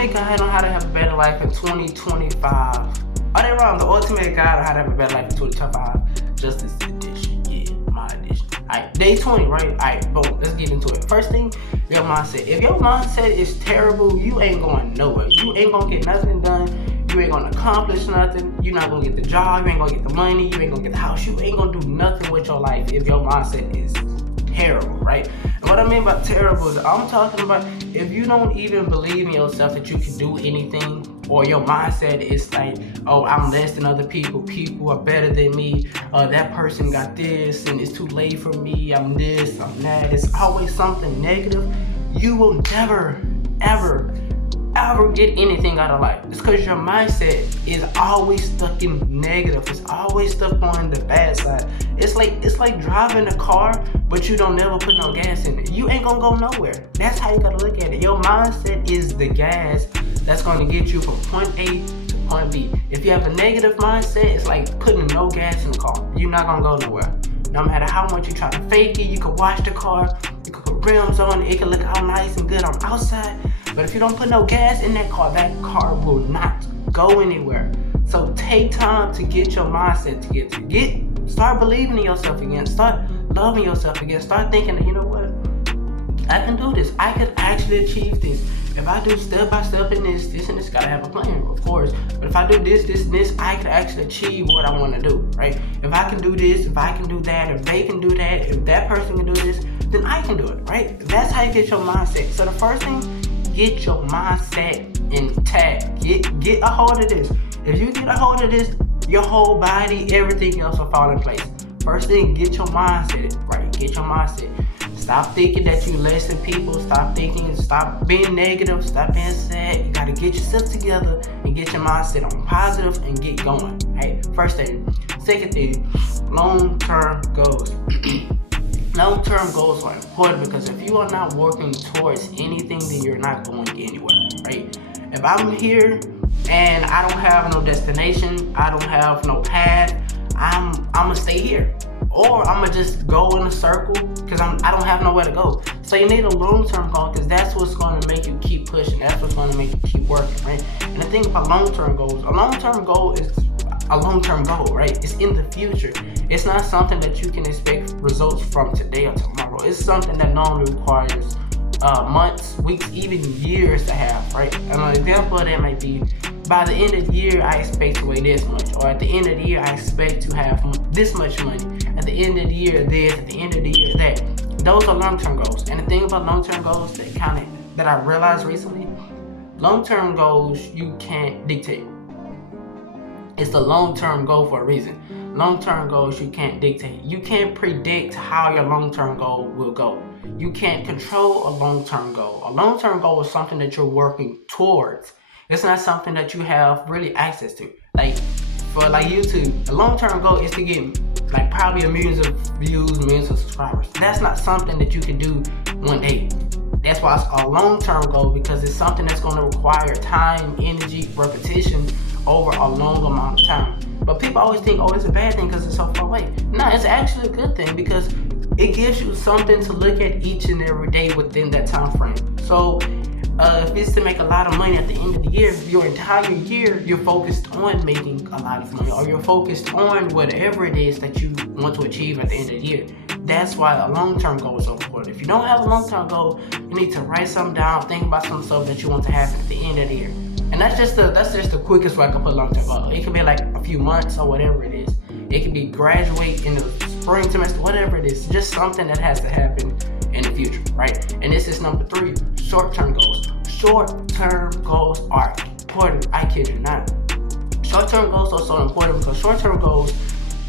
ultimate guide on how to have a better life in 2025. Are they wrong? The ultimate guide on how to have a better life in 2025. Justice edition. Yeah, my edition. Alright, day 20, right? Alright, boom. Let's get into it. First thing, your mindset. If your mindset is terrible, you ain't going nowhere. You ain't gonna get nothing done. You ain't gonna accomplish nothing. You're not gonna get the job. You ain't gonna get the money. You ain't gonna get the house. You ain't gonna do nothing with your life if your mindset is terrible, right? And what I mean by terrible is I'm talking about if you don't even believe in yourself that you can do anything, or your mindset is like, oh, I'm less than other people. People are better than me. That person got this, and it's too late for me. I'm this, I'm that. It's always something negative. You will never, ever get anything out of life. It's because your mindset is always stuck in negative. It's always stuck on the bad side. It's like driving a car, but you don't never put no gas in it. You ain't gonna go nowhere. That's how you gotta look at it. Your mindset is the gas that's gonna get you from point A to point B. If you have a negative mindset, it's like putting no gas in the car. You're not gonna go nowhere. No matter how much you try to fake it, you can wash the car, you can put rims on it, it can look all nice and good on the outside. But if you don't put no gas in that car will not go anywhere. So take time to get your mindset to start believing in yourself again. Start loving yourself again. Start thinking that, you know what? I can do this. I can actually achieve this. If I do step by step in this and this, gotta have a plan, of course. But if I do this, I can actually achieve what I want to do, right? If I can do this, if I can do that, if they can do that, if that person can do this, then I can do it, right? That's how you get your mindset. So the first thing, get your mindset intact. Get a hold of this. If you get a hold of this, your whole body, everything else will fall in place. First thing, get your mindset right. Get your mindset. Stop thinking that you less than people. Stop being negative. Stop being sad. You gotta get yourself together and get your mindset on positive and get going. Hey, first thing. Second thing, long-term goals. Long-term goals are important because if you are not working towards anything, then you're not going anywhere, right? If I'm here and I don't have no destination, I don't have no path, I'm gonna stay here. Or I'm gonna just go in a circle because I don't have nowhere to go. So you need a long-term goal because that's what's gonna make you keep pushing. That's what's gonna make you keep working, right? And the thing about long-term goals, a long-term goal is a long-term goal, right? It's in the future. It's not something that you can expect results from today or tomorrow. It's something that normally requires months, weeks, even years to have, right? And an example of that might be, by the end of the year, I expect to weigh this much. Or at the end of the year, I expect to have this much money. At the end of the year, this. At the end of the year, that. Those are long-term goals. And the thing about long-term goals that I realized recently, long-term goals you can't dictate. It's the long-term goal for a reason. Long-term goals you can't dictate. You can't predict how your long-term goal will go. You can't control a long-term goal. A long-term goal is something that you're working towards. It's not something that you have really access to. Like for YouTube, the long-term goal is to get like probably millions of views, millions of subscribers. That's not something that you can do one day. That's why it's a long-term goal, because it's something that's going to require time, energy, repetition over a long amount of time. But people always think, oh, it's a bad thing because it's so far away. No, it's actually a good thing because it gives you something to look at each and every day within that time frame. So if it's to make a lot of money at the end of the year, your entire year, you're focused on making a lot of money, or you're focused on whatever it is that you want to achieve at the end of the year. That's why a long-term goal is so important. If you don't have a long-term goal, you need to write something down, think about some stuff that you want to happen at the end of the year. And that's just the quickest way I can put long-term goal. It can be like a few months or whatever it is. It can be graduate in the spring semester, whatever it is. Just something that has to happen in the future, right? And this is number 3, short-term goals. Short-term goals are important. I kid you not. Short-term goals are so important because short-term goals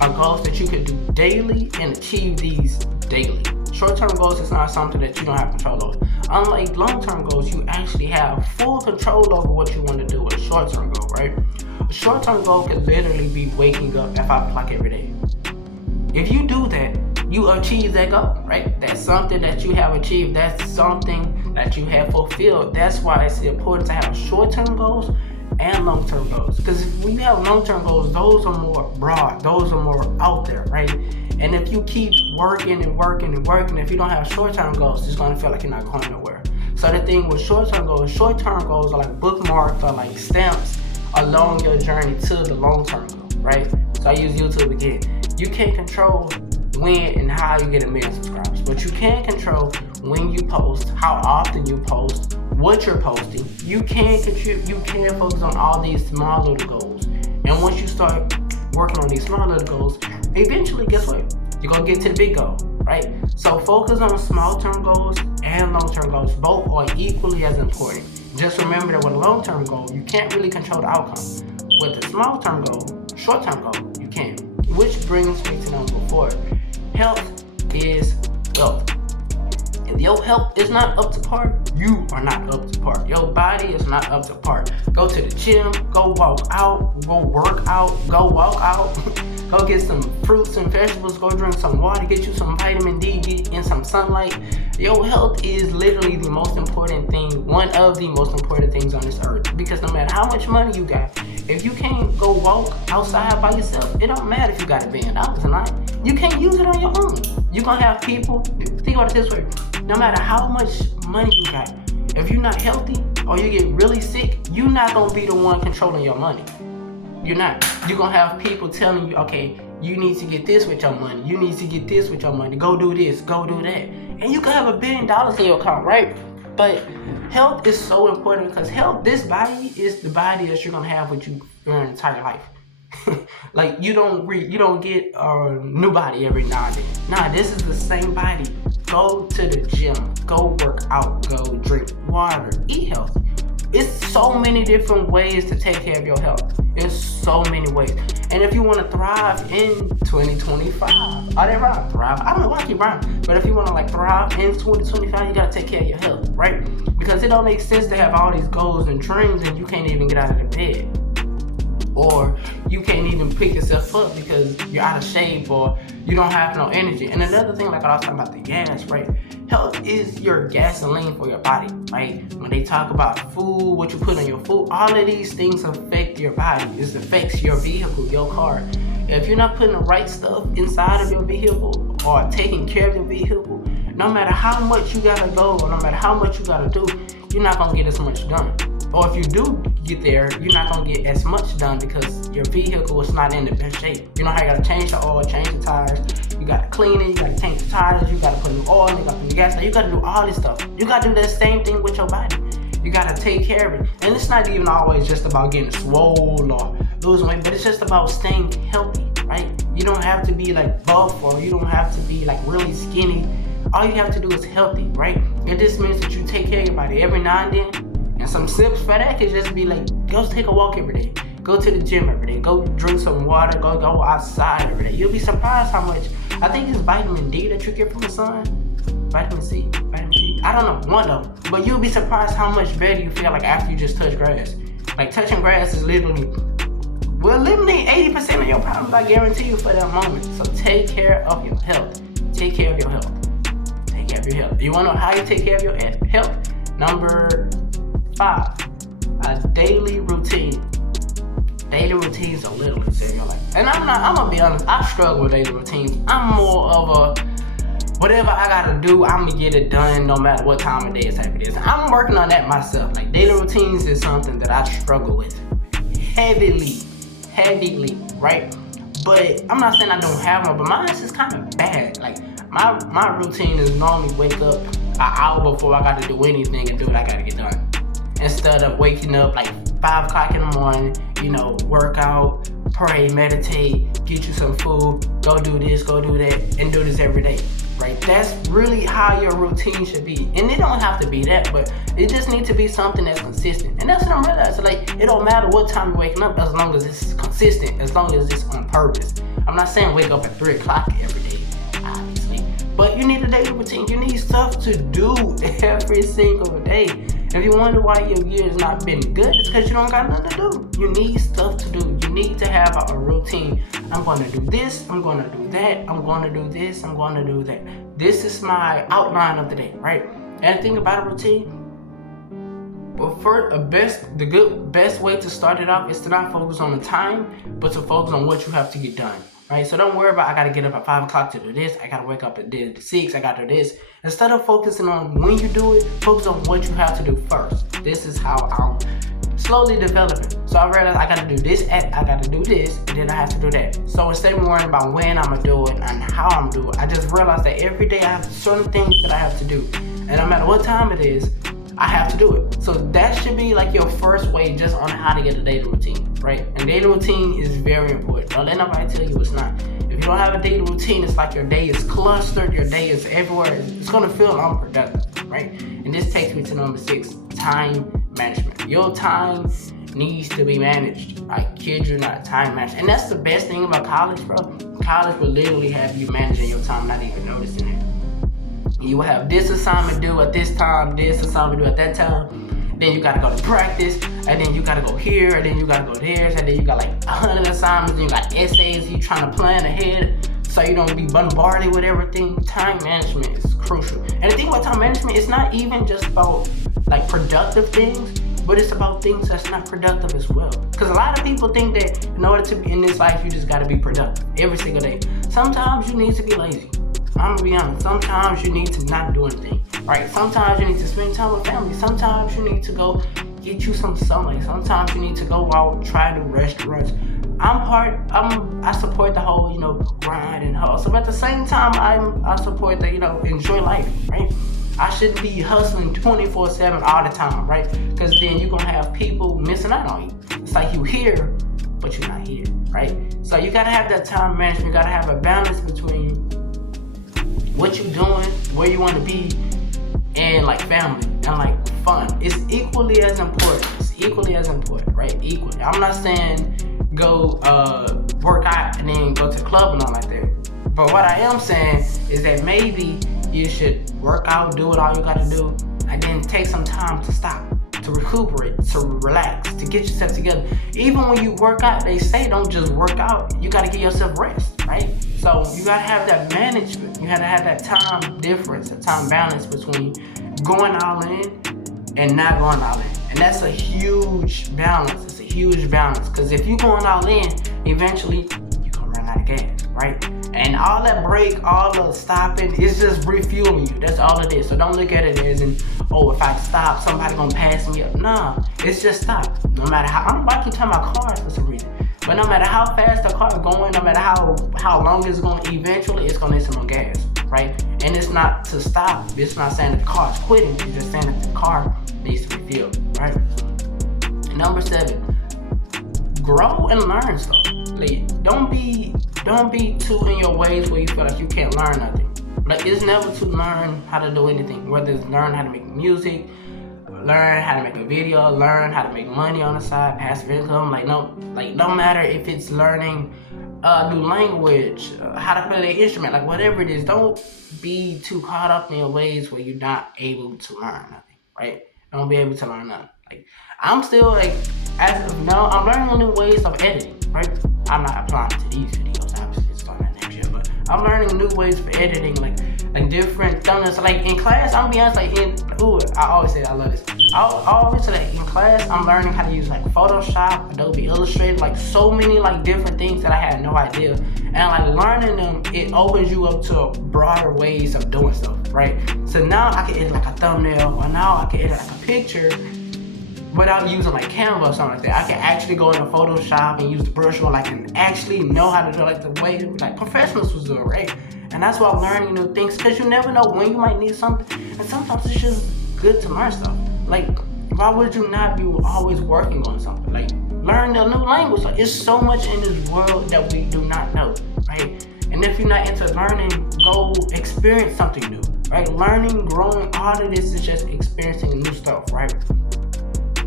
are goals that you can do daily and achieve these daily. Short-term goals is not something that you don't have control over. Unlike long-term goals, you actually have full control over what you want to do with a short-term goal, right? A short-term goal can literally be waking up at 5 o'clock every day. If you do that, you achieve that goal, right? That's something that you have achieved. That's something that you have fulfilled. That's why it's important to have short-term goals and long-term goals. Because when you have long-term goals, those are more broad. Those are more out there, right? And if you keep working and working and working, if you don't have short-term goals, it's going to feel like you're not going nowhere. So the thing with short-term goals are like bookmarks or like stamps along your journey to the long-term goal, right? So I use YouTube again. You can't control when and how you get 1 million subscribers, but you can control when you post, how often you post, what you're posting. You can contribute, you can focus on all these small little goals. And once you start working on these small little goals, eventually, guess what? You're gonna get to the big goal, right? So focus on small-term goals and long-term goals. Both are equally as important. Just remember that with a long-term goal, you can't really control the outcome. With a small-term goal, short-term goal, you can. Which brings me to number 4. Health is wealth. If your health is not up to par, you are not up to par. Your body is not up to par. Go to the gym, go walk out, go work out, go walk out, go get some fruits and vegetables, go drink some water, get you some vitamin D, get in some sunlight. Your health is literally the most important thing, one of the most important things on this earth. Because no matter how much money you got, if you can't go walk outside by yourself, it don't matter if you got $1 billion or not. You can't use it on your own. You're gonna have people, think about it this way, no matter how much money you got, if you're not healthy or you get really sick, you're not gonna be the one controlling your money. You're not. You're gonna have people telling you, okay, you need to get this with your money. You need to get this with your money. Go do this, go do that. And you can have $1 billion in your account, right? But health is so important because health, this body is the body that you're gonna have with you your entire life. Like you don't get a new body every now and then. Nah, this is the same body. Go to the gym, go work out, go drink water, eat healthy. It's so many different ways to take care of your health. It's so many ways. And if you want to thrive in 2025, I didn't rhyme, thrive. I don't know why I keep rhyming. But if you want to like thrive in 2025, you got to take care of your health, right? Because it don't make sense to have all these goals and dreams and you can't even get out of the bed. Or you can't even pick yourself up because you're out of shape or you don't have no energy. And another thing, like I was talking about the gas, right? Health is your gasoline for your body, right? When they talk about food, what you put in your food, all of these things affect your body. It affects your vehicle, your car. If you're not putting the right stuff inside of your vehicle or taking care of your vehicle, no matter how much you gotta go or no matter how much you gotta do, you're not gonna get as much done. Or if you do get there, you're not gonna get as much done because your vehicle is not in the best shape. You know how you gotta change the oil, change the tires, you gotta clean it, you gotta change the tires, you gotta put new oil, you gotta put new gas, you gotta do all this stuff. You gotta do the same thing with your body. You gotta take care of it. And it's not even always just about getting swole or losing weight, but it's just about staying healthy, right? You don't have to be like buff or you don't have to be like really skinny. All you have to do is healthy, right? And this means that you take care of your body every now and then. And some tips for that could just be like, go take a walk every day. Go to the gym every day. Go drink some water. Go outside every day. You'll be surprised how much, I think it's vitamin D that you get from the sun. Vitamin C, vitamin D. I don't know, one of them. But you'll be surprised how much better you feel like after you just touch grass. Like touching grass is literally, will eliminate 80% of your problems, I guarantee you, for that moment. So take care of your health. Take care of your health. Take care of your health. You wanna know how you take care of your health? Number 5, a daily routine. Daily routines are literally saving your life. And I'm gonna be honest, I struggle with daily routines. I'm more of a, whatever I gotta do, I'm gonna get it done no matter what time of day it's type it is. I'm working on that myself. Like daily routines is something that I struggle with heavily, right? But I'm not saying I don't have one, but mine is kind of bad. Like my routine is normally wake up an hour before I gotta do anything and do what I gotta get done. Instead of waking up like 5 o'clock in the morning, work out, pray, meditate, get you some food, go do this, go do that, and do this every day, right? That's really how your routine should be. And it don't have to be that, but it just needs to be something that's consistent. And that's what I'm realizing. Like, it don't matter what time you're waking up as long as it's consistent, as long as it's on purpose. I'm not saying wake up at 3 o'clock every day, obviously. But you need a daily routine. You need stuff to do every single day. If you wonder why your year has not been good, it's because you don't got nothing to do. You need stuff to do. You need to have a routine. I'm going to do this. I'm going to do that. I'm going to do this. I'm going to do that. This is my outline of the day, right? And the thing about a routine, well, the best way to start it off is to not focus on the time, but to focus on what you have to get done. right? So don't worry about I gotta get up at 5 o'clock to do this. I gotta wake up at 6. I gotta do this. Instead of focusing on when you do it, focus on what you have to do first. This is how I'm slowly developing. So I realized I gotta do this, I gotta do this, and then I have to do that. So instead of worrying about when I'm gonna do it and how I'm gonna do it, I just realized that every day I have certain things that I have to do. And no matter what time it is, I have to do it. So that should be like your first way just on how to get a daily routine, right? And daily routine is very important. Don't let nobody tell you it's not. If you don't have a daily routine, it's like your day is clustered, your day is everywhere. It's gonna feel unproductive, right? And this takes me to number 6, time management. Your time needs to be managed. I kid you not, time management. And that's the best thing about college, bro. College will literally have you managing your time, not even noticing it. You will have this assignment due at this time, this assignment due at that time. Then you gotta go to practice, and then you gotta go here, and then you gotta go there, and then you got like 100 assignments, and you got essays, you trying to plan ahead so you don't be bombarded with everything. Time management is crucial. And the thing about time management, it's not even just about like productive things, but it's about things that's not productive as well. Because a lot of people think that in order to be in this life, you just gotta be productive every single day. Sometimes you need to be lazy. I'm gonna be honest, sometimes you need to not do anything, right? Sometimes you need to spend time with family. Sometimes you need to go get you some sunlight. Sometimes you need to go out, try new restaurants. I support the whole, grind and hustle. But at the same time, I support the, enjoy life, right? I shouldn't be hustling 24/7 all the time, right? Because then you're gonna have people missing out on you. It's like you here, but you're not here, right? So you gotta have that time management. You gotta have a balance between what you doing, where you want to be, and like family and like fun. It's equally as important. Right? Equally. I'm not saying go work out and then go to the club and all like that. But what I am saying is that maybe you should work out, do what all you gotta do, and then take some time to stop, to recuperate, to relax, to get yourself together. Even when you work out, they say don't just work out. You gotta give yourself rest, right? So you gotta have that management. You gotta have that time difference, that time balance between going all in and not going all in. And that's a huge balance. It's a huge balance. Because if you're going all in, eventually you're gonna run out of gas, right? And all that break, all the stopping, it's just refueling you. That's all it is. So don't look at it as in, if I stop, somebody gonna pass me up. Nah, it's just stop. No matter how, I'm about to turn my cars for some reason. But no matter how fast the car is going, no matter how long it's going, eventually it's going to need some more gas, right? And it's not to stop. It's not saying that the car is quitting. It's just saying that the car needs to be filled, right? Number 7, grow and learn stuff. Like, don't be too in your ways where you feel like you can't learn nothing. Like, it's never to learn how to do anything. Whether it's learn how to make music, learn how to make a video, learn how to make money on the side, passive income. No matter if it's learning a new language, how to play the instrument, like whatever it is, don't be too caught up in your ways where you're not able to learn nothing, right? Don't be able to learn nothing. Like, I'm still as of now, I'm learning new ways of editing, right? I'm not applying to these videos, obviously it's starting next year, but I'm learning new ways for editing, like different thumbnails. So in class, I'm gonna be honest, I always say I love this. I always say in class, I'm learning how to use Photoshop, Adobe Illustrator, so many different things that I had no idea. And learning them, it opens you up to broader ways of doing stuff, right? So now I can edit a thumbnail, or now I can edit a picture without using Canva or something like that. I can actually go into Photoshop and use the brush wheel, and actually know how to do the way professionals was doing, right? And that's why I'm learning new things, because you never know when you might need something. And sometimes it's just good to learn stuff. Why would you not be always working on something? Learn a new language. It's so much in this world that we do not know, right? And if you're not into learning, go experience something new, right? Learning, growing, all of this is just experiencing new stuff, right?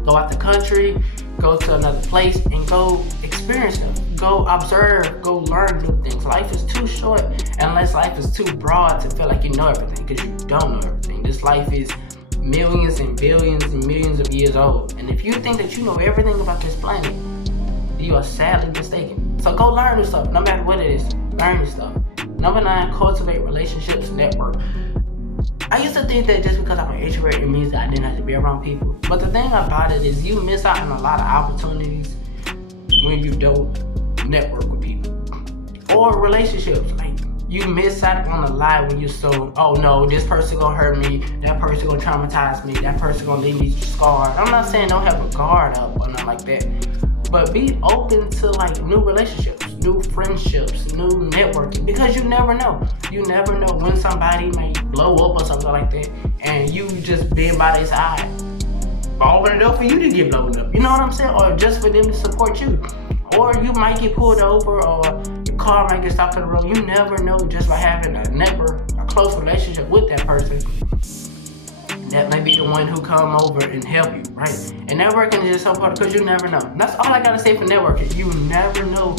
Go out the country, go to another place, and go experience them. Go observe, go learn new things. Life is too short unless life is too broad to feel like you know everything, because you don't know everything. This life is millions and billions and millions of years old. And if you think that you know everything about this planet, you are sadly mistaken. So go learn new stuff, no matter what it is. Learn new stuff. Number 9, cultivate relationships, network. I used to think that just because I'm an introvert, it means that I didn't have to be around people. But the thing about it is you miss out on a lot of opportunities when you don't network with people. Or relationships, like you miss out on a lot when you so, oh no, this person gonna hurt me, that person gonna traumatize me, that person gonna leave me scarred. I'm not saying don't have a guard up or nothing like that, but be open to like new relationships, new friendships, new networking, because you never know. You never know when somebody may blow up or something like that, and you just being by their side, open it up for you to get blown up. You know what I'm saying? Or just for them to support you. Or you might get pulled over, or your car might get stopped on the road. You never know just by having a close relationship with that person. That may be the one who come over and help you, right? And networking is just so important because you never know. And that's all I gotta say for networking. You never know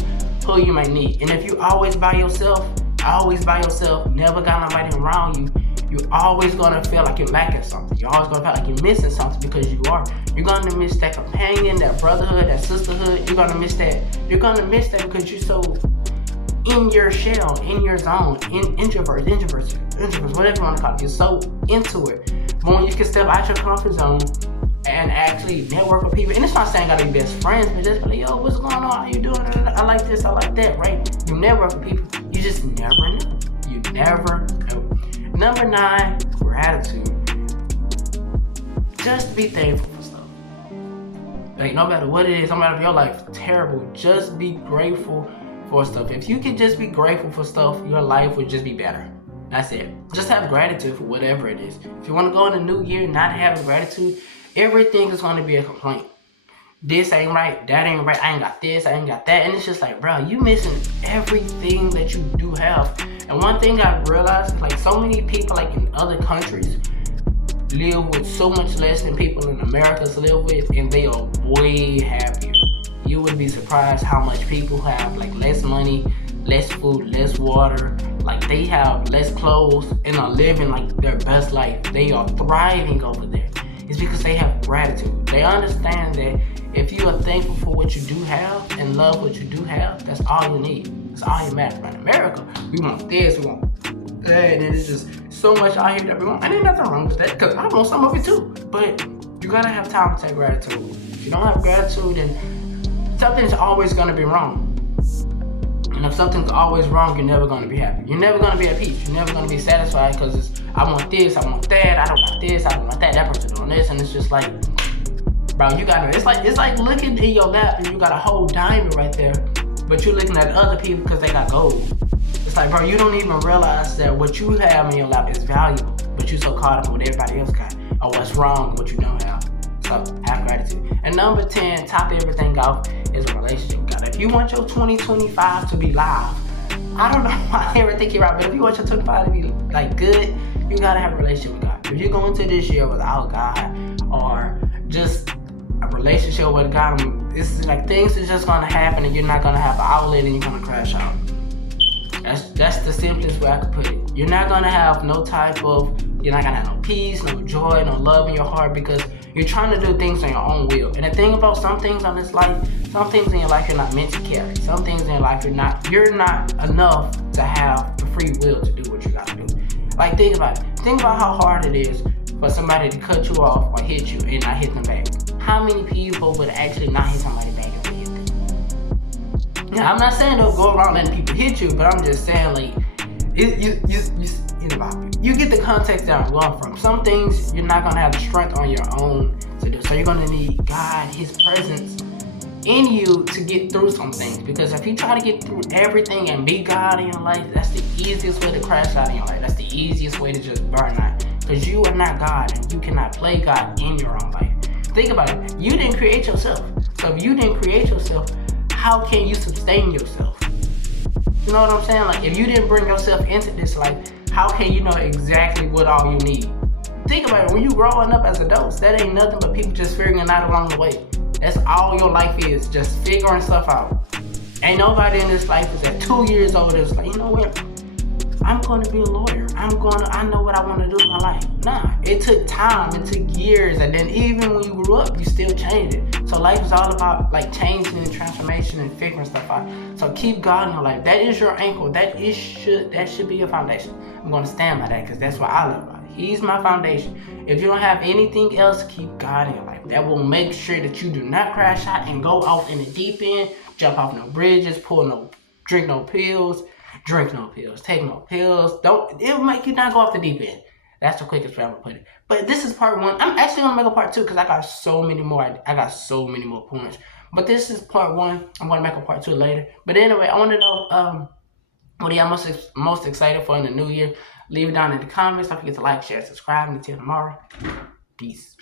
who you might need. And if you always by yourself, never got nobody around you, you're always gonna feel like you're lacking something. You're always gonna feel like you're missing something because you are. You're gonna miss that companion, that brotherhood, that sisterhood. You're gonna miss that. You're gonna miss that because you're so in your shell, in your zone, introverts, whatever you wanna call it. You're so into it. But when you can step out your comfort zone and actually network with people, and it's not saying gotta be best friends, but just like, yo, what's going on? How you doing? I like this, I like that, right? You network with people. You just never know. You never know. Number 9, gratitude. Just be thankful for stuff. Like, no matter what it is, no matter if your life is terrible, just be grateful for stuff. If you can just be grateful for stuff, your life would just be better. That's it. Just have gratitude for whatever it is. If you want to go in the new year not having gratitude, everything is going to be a complaint. This ain't right, that ain't right, I ain't got this, I ain't got that. And it's just like, bro, you missing everything that you do have. And one thing I realized, like so many people like in other countries live with so much less than people in America live with, and they are way happier. You would be surprised how much people have like less money, less food, less water, like they have less clothes and are living like their best life. They are thriving over there. It's because they have gratitude. They understand that if you are thankful for what you do have and love what you do have, that's all you need. That's all you matter. But in America, we want this, we want that, and it's just so much out here that we want. And ain't nothing wrong with that, because I want some of it too. But you gotta have time to take gratitude. If you don't have gratitude, then something's always gonna be wrong. And if something's always wrong, you're never gonna be happy. You're never gonna be at peace. You're never gonna be satisfied because it's, I want this, I want that, I don't want this, I don't want that person doing this, and it's just like, bro, you gotta, it's like looking in your lap and you got a whole diamond right there, but you're looking at other people because they got gold. It's like, bro, you don't even realize that what you have in your lap is valuable, but you're so caught up in what everybody else got, or what's wrong with what you don't have. So, have gratitude. And number 10, top everything off, is a relationship with God. If you want your 2025 to be live, I don't know why I ever think you're right, but if you want your 25 to be like good, you gotta have a relationship with God. If you're going into this year without God, or just a relationship with God, it's like things are just gonna happen and you're not gonna have an outlet and you're gonna crash out. That's the simplest way I could put it. You're not gonna have no type of, you're not gonna have no peace, no joy, no love in your heart, because you're trying to do things on your own will. And the thing about some things on this life, some things in your life you're not meant to carry. Some things in your life you're not enough to have the free will to do what you gotta do. Like, think about it. Think about how hard it is for somebody to cut you off or hit you and not hit them back. How many people would actually not hit somebody back if they hit them? Now, I'm not saying don't go around letting people hit you, but I'm just saying, like, you get the context that I'm going from. Some things you're not gonna have the strength on your own to do. So you're gonna need God, His presence in you to get through some things. Because if you try to get through everything and be God in your life, that's the easiest way to crash out in your life. That's the easiest way to just burn out. Because you are not God and you cannot play God in your own life. Think about it. You didn't create yourself. So if you didn't create yourself, how can you sustain yourself? You know what I'm saying? Like, if you didn't bring yourself into this life, how can you know exactly what all you need? Think about it. When you growing up as adults, that ain't nothing but people just figuring it out along the way. That's all your life is, just figuring stuff out. Ain't nobody in this life is at 2 years old that's like, you know what? I'm going to be a lawyer. I know what I want to do in my life. Nah, it took time. It took years. And then even when you grew up, you still changed it. So life is all about like changing and transformation and figuring stuff out. So keep God in your life. That is your anchor. That should be your foundation. I'm going to stand by that because that's what I love about it. He's my foundation. If you don't have anything else, keep God in your life. That will make sure that you do not crash out and go off in the deep end, jump off no bridges, drink no pills, Drink no pills. Take no pills. It'll make you not go off the deep end. That's the quickest way I'm gonna put it. But this is part 1. I'm actually gonna make a part 2 because I got so many more. I got so many more points. But this is part 1. I'm gonna make a part 2 later. But anyway, I want to know what are y'all most excited for in the new year? Leave it down in the comments. Don't forget to like, share, subscribe, and until tomorrow. Peace.